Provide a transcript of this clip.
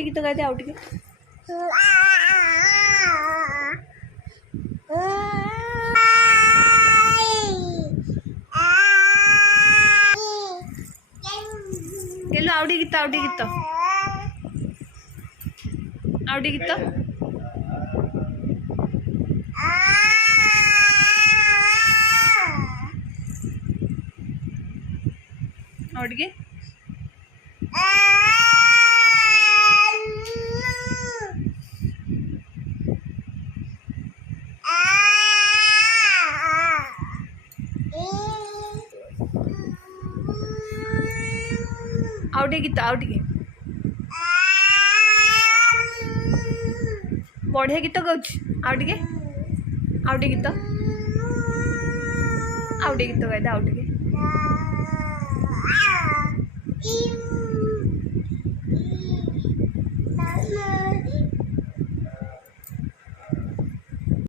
ଟିକେ ଗୀତ ଗାଇଦେ ଆଉ ଟିକେ। गेलु ଆଉ ଟିକେ गीत ଆଉ ଟିକେ गीत और ଟିକେ गीत बढ़िया गीत गाँच आउ टे गीत गाइदे आउ टे।